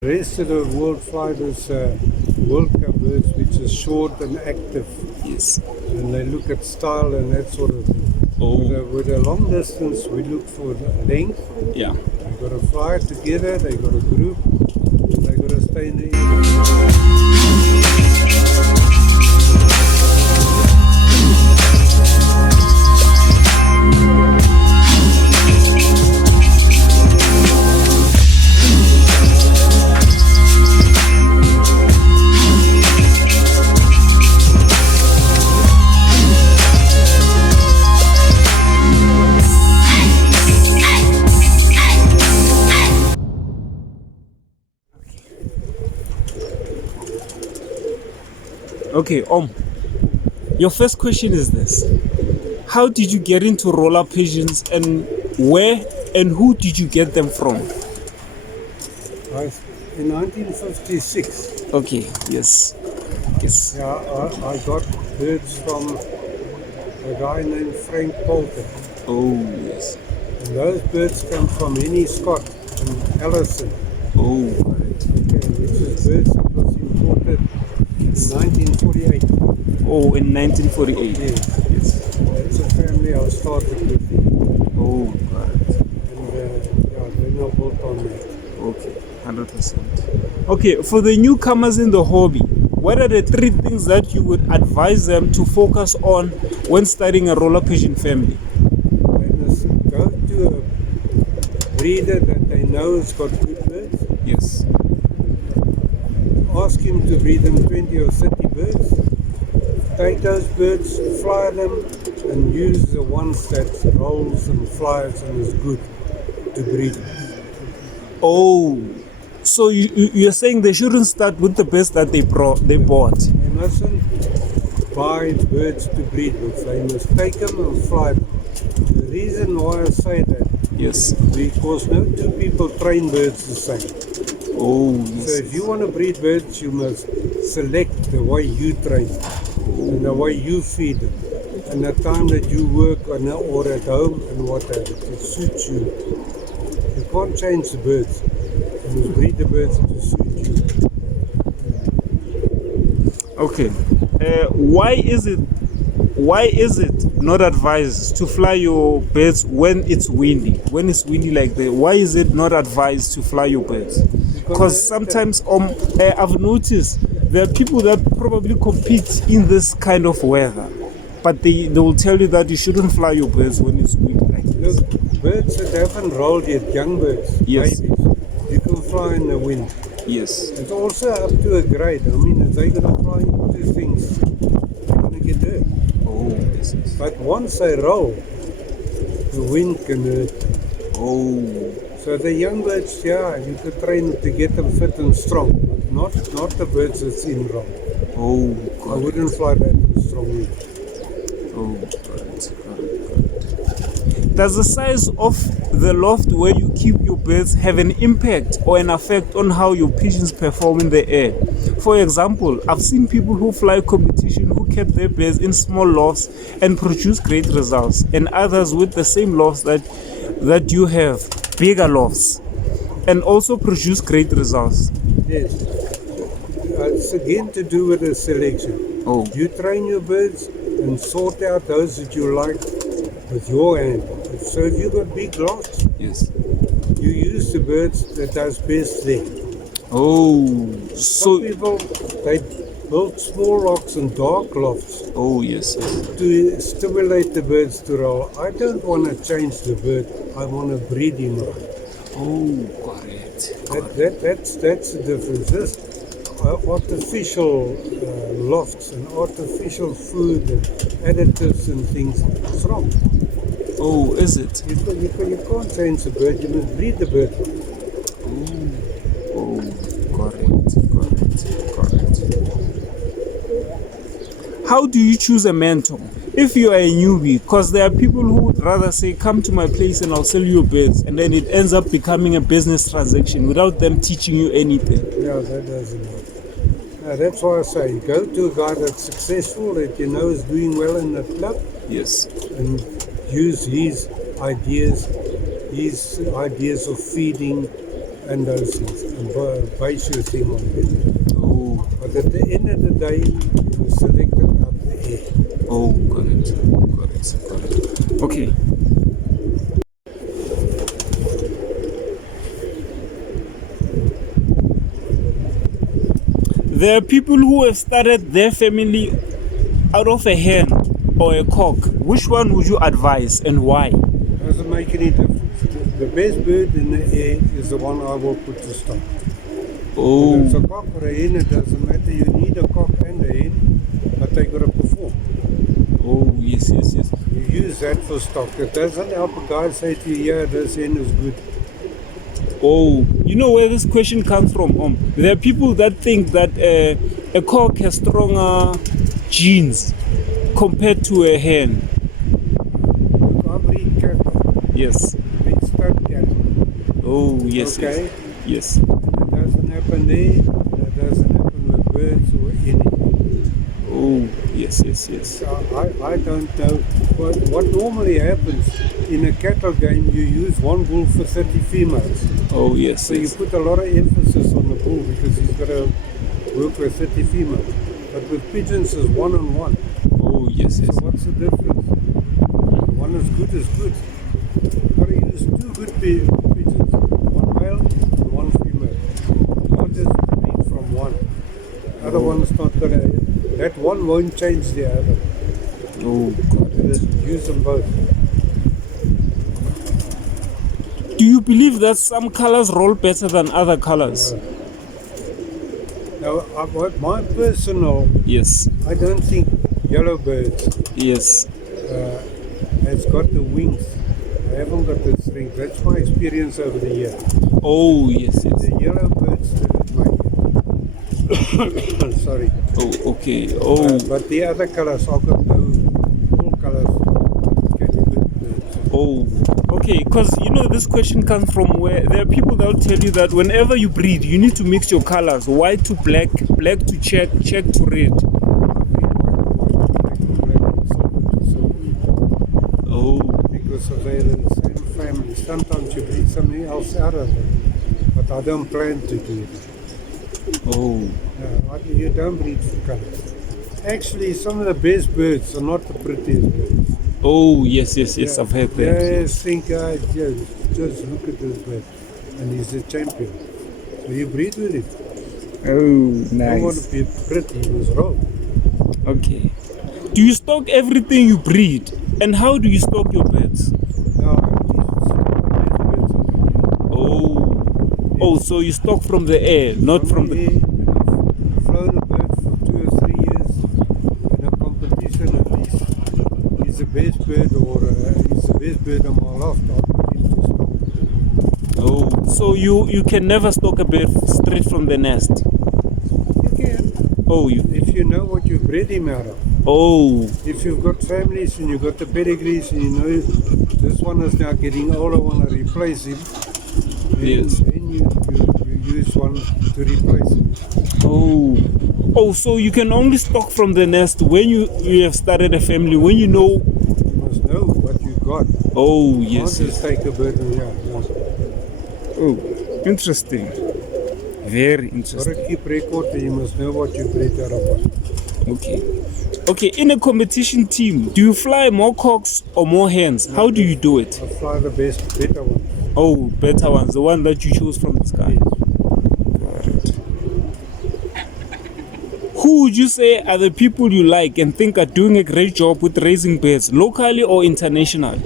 The rest of the world fly this World Cup birds, which is short and active. Yes. And they look at style and that sort of thing. Oh. With a long distance, we look for the length. Yeah. They've got to fly together, they've got a group, and they've got to stay in the air. Okay, your first question is this. How did you get into roller pigeons, and where and who did you get them from? In 1956. Okay, yes. Yes. Yeah, I got birds from a guy named Frank Polter. Oh, yes. And those birds come from Henny Scott and Allison. Oh, Okay, which is birds that was imported in 1948. oh, in 1948. Yes. Yes. That's a family I started with. Oh, right. And yeah, they're now built on that. Okay, 100%. Okay, for the newcomers in the hobby, what are the 3 things that you would advise them to focus on when starting a roller pigeon family? They must go to a breeder that they know has got good birds. Yes. Ask him to breed them 20 or 30 birds. Take those birds, fly them, and use the ones that rolls and flies and is good to breed. Oh, so you're saying they shouldn't start with the birds that they bought? They mustn't buy birds to breed with. They must take them and fly them. The reason why I say that, Yes. because no 2 people train birds the same. Oh, So yes. if you want to breed birds, you must select the way you train them, and the way you feed them, and the time that you work on or at home and whatever. It suits you. You can't change the birds. You must breed the birds to suit you. Okay. Why is it not advised to fly your birds when it's windy? When it's windy like that, why is it not advised to fly your birds? Because sometimes I've noticed there are people that probably compete in this kind of weather, but they will tell you that you shouldn't fly your birds when it's windy like this. Look, birds that haven't rolled yet, young birds, Yes. babies, you can fly in the wind. Yes. It's also up to a grade. I mean, if they're going to fly into things, they're going to get hurt. Oh, yes. But once they roll, the wind can hurt. Oh. So the young birds, yeah, you could train to get them fit and strong, but not the birds that's in roll. Oh, I got it. wouldn't fly that in strong wind. Oh, got it. Does the size of the loft where you keep your birds have an impact or an effect on how your pigeons perform in the air? For example, I've seen people who fly competition who kept their birds in small lofts and produce great results, and others with the same lofts that you have, bigger lofts, and also produce great results. Yes. It's again to do with the selection. Oh, You train your birds and sort out those that you like with your hand. So if you've got big lofts, yes. you use the birds that does best there. Oh, Some so, people, they build small rocks and dark lofts oh, yes. to stimulate the birds to roll. I don't want to change the bird. I want to breed him right. Oh, got it. That's the difference. This artificial lofts and artificial food and additives and things, it's wrong. Oh, is it? You can't change the bird. You must breed the bird. Oh, got it. How do you choose a mentor if you are a newbie? Because there are people who would rather say, come to my place and I'll sell you your birds, and then it ends up becoming a business transaction without them teaching you anything. Yeah, that doesn't work. That's why I say, go to a guy that's successful, that you know is doing well in the club, Yes. and use his ideas of feeding and those things, and base your thing on it. Oh, But at the end of the day, you select it out the air. oh, got it. Okay. There are people who have started their family out of a hen or a cock. Which one would you advise and why? Doesn't make any difference. The best bird in the air is the one I will put to start. Oh, If it's a cock or a hen, it doesn't matter. You need a cock and a hen, but they got to perform. oh, yes. You use that for stock. It doesn't help a guy say to you, yeah, this hen is good. Oh, you know where this question comes from? There are people that think that a cock has stronger genes compared to a hen. Look, I breed cattle. Yes. Breed stud cattle. Oh, yes. Okay. Yes. And it doesn't happen there. And it doesn't happen with birds or anything. Oh, yes. So I don't know. What normally happens in a cattle game, you use one bull for 30 females. Oh, yes. So you put a lot of emphasis on the bull because he's got to work with 30 females. But with pigeons, it's one-on-one. Oh, yes. So what's the difference? One is good. You've got to use two good pigeons. One male and one female. Not just breed from one. The other one's not going to... That one won't change the other. Oh, got it. Just use them both. Do you believe that some colors roll better than other colors? Now, my personal... Yes. I don't think yellow birds Yes. has got the wings. I haven't got the strength. That's my experience over the year. Oh, yes. The yellow birds didn't make it. Sorry. Oh, okay. Oh, But the other colors, I've got no... All colors can be good birds. oh. Okay, because you know this question comes from where there are people that will tell you that whenever you breed, you need to mix your colors: white to black, black to check, check to red. Oh, Because they're in the same family. Sometimes you breed something else out of it. But I don't plan to do it. oh, You don't breed for colors. Actually, some of the best birds are not the prettiest birds. oh, yes. I've heard that. Yes, think, just look at this bird. And he's a champion. So you breed with him. Oh, You don't want nice. to be pretty, he was wrong. Okay. Do you stock everything you breed, and how do you stock your birds? No, Oh, so you stock from the air, not from the. I've flown a bird for 2 or 3 years in a competition at least. He's the best bird, or he's the best bird on my loft. I put him to stock. Oh, so you can never stock a bird straight from the nest. You can, Oh, if you know what you've bred him out of. Oh, If you've got families and you've got the pedigrees and you know this one is now getting older, want to replace him, Yes. then you use one to replace him. oh, so you can only stock from the nest when you have started a family, when you know. You must know what you've got. Oh, You yes. can't just take a bird and Oh, interesting. Very Got interesting. to keep record and you must know what you bred out of what. Okay, in a competition team, do you fly more cocks or more hens? How do you do it? I fly the better one. Oh, better ones, the one that you choose from the sky. Who would you say are the people you like and think are doing a great job with raising birds, locally or internationally?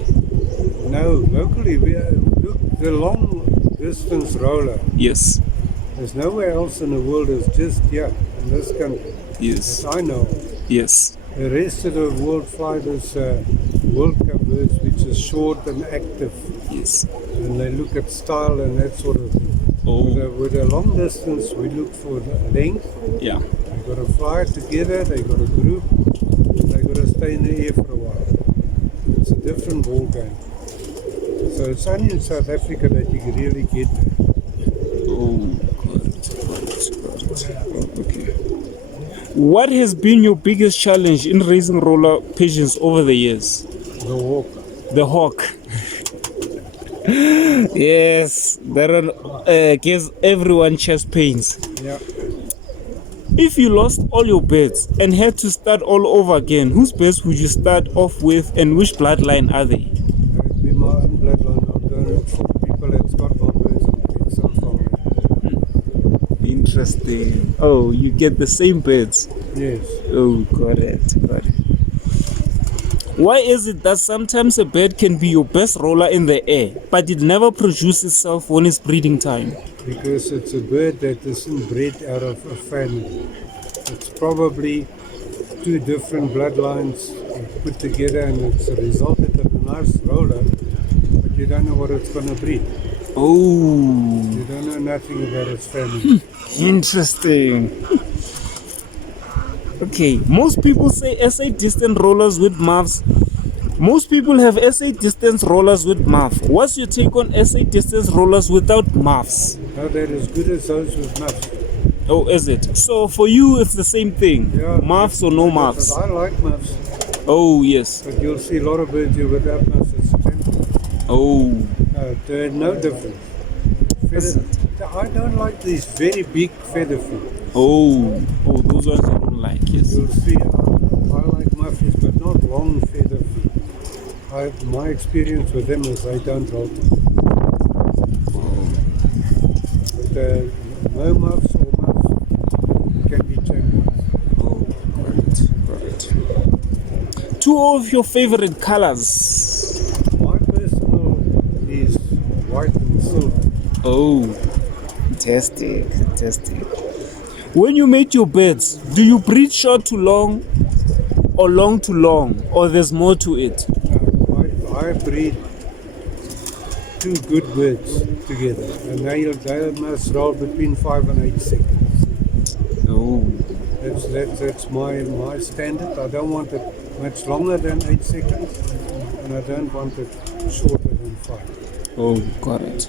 No, locally, look, the long distance roller. Yes. There's nowhere else in the world, it's just here in this country. Yes. As I know. Yes. The rest of the world fly this World Cup birds, which is short and active. Yes. And they look at style and that sort of thing. Oh. With a long distance, we look for the length. Yeah. They got to fly together, they got to group, and they got to stay in the air for a while. It's a different ball game. So it's only in South Africa that you can really get there. Oh, got it. Okay. What has been your biggest challenge in raising roller pigeons over the years? The hawk. The hawk. Yes, that one gives everyone chest pains. Yeah. If you lost all your birds and had to start all over again, whose birds would you start off with and which bloodline are they? It'd be my own bloodline. I'll go and look for people that's got my birds and take some from them. Interesting. Oh, you get the same birds. Yes. Oh, got it, got it. Why is it that sometimes a bird can be your best roller in the air, but it never produces itself when it's breeding time? Because it's a bird that isn't bred out of a family. It's probably two different bloodlines put together and it's resulted in a nice roller, but you don't know what it's going to breed. Oh, You don't know nothing about its family. interesting. Okay, most people say SA distance rollers with muffs. Most people have SA distance rollers with muff. What's your take on SA distance rollers without muffs? Now they're as good as those with nuts. Oh, is it? So for you, it's the same thing. Yeah, Muffs or no muffs? I like muffs, Oh, yes. but you'll see a lot of birds here without muffs. It's temple. Oh, They're no different. I don't like these very big feather feet. oh, those ones I don't like, yes. You'll see, I like muffies, but not long feather feet. My experience with them is I don't roll them. But no muffs or muffs can be champions. Oh, got it. Two of your favorite colors? My personal is white and silver. Oh, fantastic, fantastic. When you make your beds, do you breed short to long or long to long, or there's more to it? I breed two good birds together, and they must roll between 5 and 8 seconds. Oh, That's my standard. I don't want it much longer than 8 seconds, and I don't want it shorter than 5. oh, got it.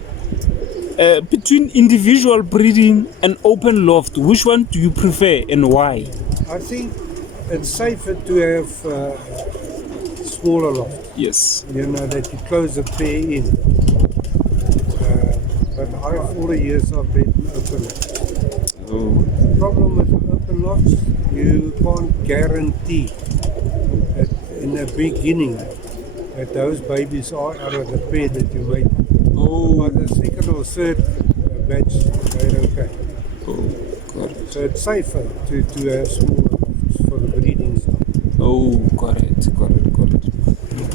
Between individual breeding and open loft, which one do you prefer and why? I think it's safer to have smaller loft. Yes. You know, that you close the pair in. But all the years I've been open loft. Oh, The problem with open lofts, you can't guarantee that in the beginning that those babies are out of the pair that you made. By the second or third batch, they're okay. oh, got it. So it's safer to have smaller lofts for the breeding stuff. Oh, got it.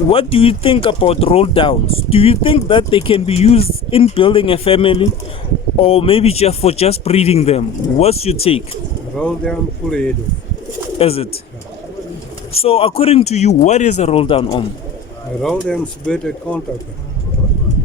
What do you think about roll downs? Do you think that they can be used in building a family, or maybe just breeding them? What's your take? Roll down, pull ahead off. Is it? So according to you, what is a roll down on? A roll down's a bird that can't open.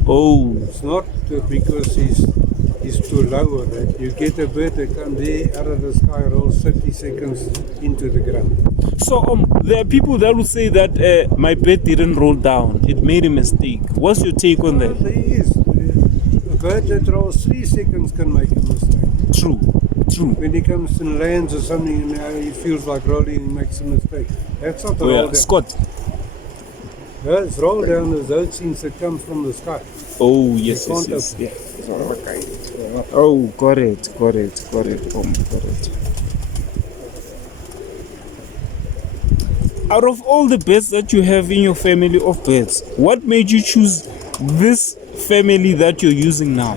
Oh, It's not because he's too low that you get a bird that comes there out of the sky, rolls 30 seconds into the ground. so there are people that will say that my bird didn't roll down. It made a mistake. What's your take on Well, that? there is. A bird that rolls 3 seconds can make a mistake. True. When he comes and lands or something and he feels like rolling, he makes a mistake. That's not a Oh roll yeah, down. Scott. Those roll down is those things that come from the sky. Oh yes, You yes, can't yes. open. Yeah. Oh, got it. Got it. Out of all the birds that you have in your family of birds, what made you choose this family that you're using now?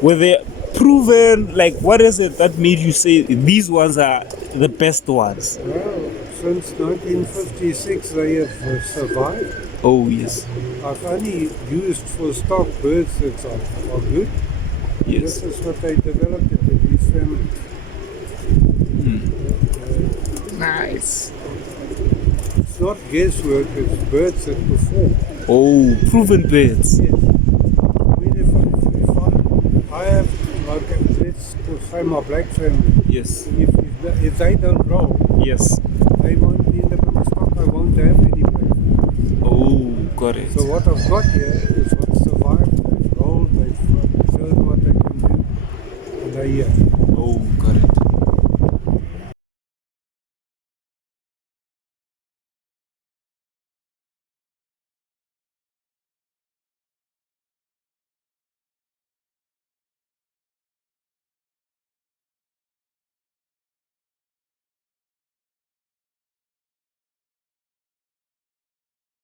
Were they proven? Like, what is it that made you say these ones are the best ones? Well, since 1956 they have survived. Oh yes, I've only used for stock birds that are good. yes. This is what they developed into these families. Nice. It's not guesswork, it's birds that perform. Oh, proven birds. Yes. I mean, if I have, like, let's say my black family, Yes, if they don't roll, yes. they won't end up in the stock, I won't have any black family. Oh, got it. So what I've got here is what survived, they've rolled, they've showed what they can do, and they're here. Oh, got it.